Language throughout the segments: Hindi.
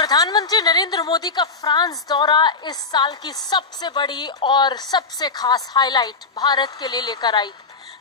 प्रधानमंत्री नरेंद्र मोदी का फ्रांस दौरा इस साल की सबसे बड़ी और सबसे खास हाईलाइट भारत के लिए लेकर आई।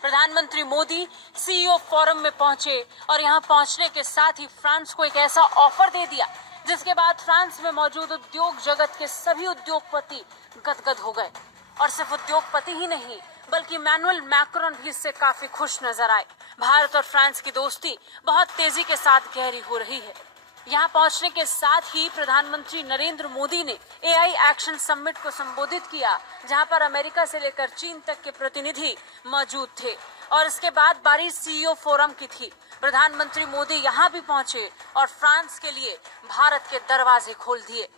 प्रधानमंत्री मोदी सीईओ फोरम में पहुंचे और यहां पहुंचने के साथ ही फ्रांस को एक ऐसा ऑफर दे दिया जिसके बाद फ्रांस में मौजूद उद्योग जगत के सभी उद्योगपति गदगद हो गए। और सिर्फ उद्योगपति ही नहीं बल्कि इमैनुअल मैक्रोन भी इससे काफी खुश नजर आए। भारत और फ्रांस की दोस्ती बहुत तेजी के साथ गहरी हो रही है। यहाँ पहुंचने के साथ ही प्रधानमंत्री नरेंद्र मोदी ने एआई एक्शन समिट को संबोधित किया, जहां पर अमेरिका से लेकर चीन तक के प्रतिनिधि मौजूद थे। और इसके बाद बारी सीईओ फोरम की थी। प्रधानमंत्री मोदी यहाँ भी पहुंचे और फ्रांस के लिए भारत के दरवाजे खोल दिए।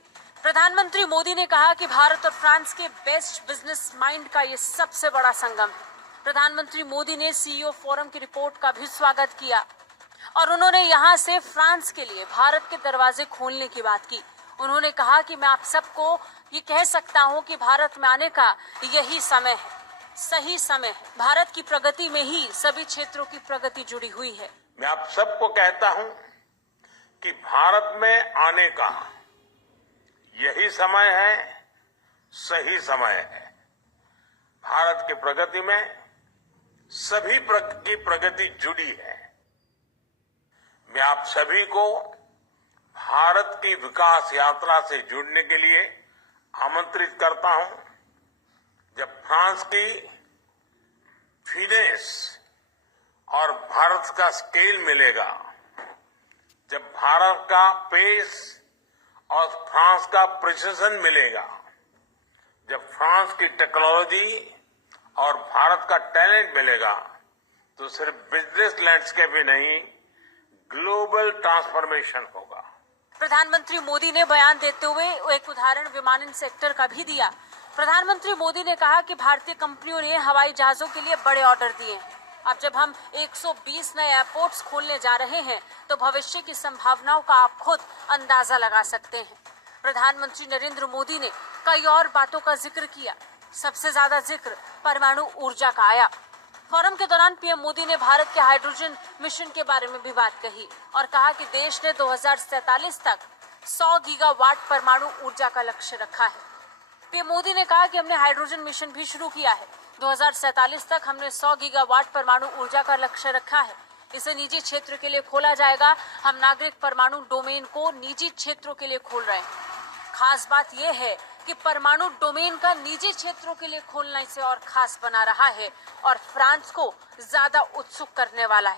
प्रधानमंत्री मोदी ने कहा कि भारत और फ्रांस के बेस्ट बिजनेस माइंड का ये सबसे बड़ा संगम है। प्रधानमंत्री मोदी ने सीईओ फोरम की रिपोर्ट का भी स्वागत किया और उन्होंने यहां से फ्रांस के लिए भारत के दरवाजे खोलने की बात की। उन्होंने कहा कि मैं आप सबको ये कह सकता हूं कि भारत में आने का यही समय है, सही समय है। भारत की प्रगति में ही सभी क्षेत्रों की प्रगति जुड़ी हुई है। मैं आप सबको कहता हूं कि भारत में आने का यही समय है, सही समय है। भारत की प्रगति में सभी की प्रगति जुड़ी है। मैं आप सभी को भारत की विकास यात्रा से जुड़ने के लिए आमंत्रित करता हूं। जब फ्रांस की फिनेस और भारत का स्केल मिलेगा, जब भारत का पेस और फ्रांस का प्रिसिजन मिलेगा, जब फ्रांस की टेक्नोलॉजी और भारत का टैलेंट मिलेगा, तो सिर्फ बिजनेस लैंडस्केप ही नहीं, ग्लोबल ट्रांसफॉर्मेशन होगा। प्रधानमंत्री मोदी ने बयान देते हुए एक उदाहरण विमानन सेक्टर का भी दिया। प्रधानमंत्री मोदी ने कहा कि भारतीय कंपनियों ने हवाई जहाजों के लिए बड़े ऑर्डर दिए हैं। अब जब हम 120 नए एयरपोर्ट्स खोलने जा रहे हैं तो भविष्य की संभावनाओं का आप खुद अंदाजा लगा सकते हैं। प्रधानमंत्री नरेंद्र मोदी ने कई और बातों का जिक्र किया। सबसे ज्यादा जिक्र परमाणु ऊर्जा का आया। फोरम के दौरान पीएम मोदी ने भारत के हाइड्रोजन मिशन के बारे में भी बात कही और कहा कि देश ने 2047 तक 100 गीगावाट परमाणु ऊर्जा का लक्ष्य रखा है। पीएम मोदी ने कहा कि हमने हाइड्रोजन मिशन भी शुरू किया है। 2047 तक हमने 100 गीगावाट परमाणु ऊर्जा का लक्ष्य रखा है। इसे निजी क्षेत्र के लिए खोला जाएगा। हम नागरिक परमाणु डोमेन को निजी क्षेत्रों के लिए खोल रहे हैं। खास बात यह है कि परमाणु डोमेन का निजी क्षेत्रों के लिए खोलना इसे और खास बना रहा है और फ्रांस को ज्यादा उत्सुक करने वाला है।